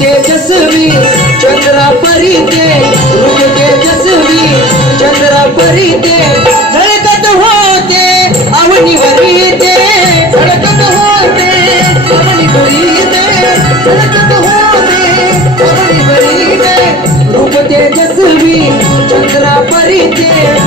तेजस्वी चंद्रा परिते, रूप तेजस्वी चंद्रा परिते, झळकत होते अवनीवरी ते, झळकत होते अवनीवरी ते, झळकत होते अवनीवरी ते, रूप तेजस्वी चंद्रा परिते,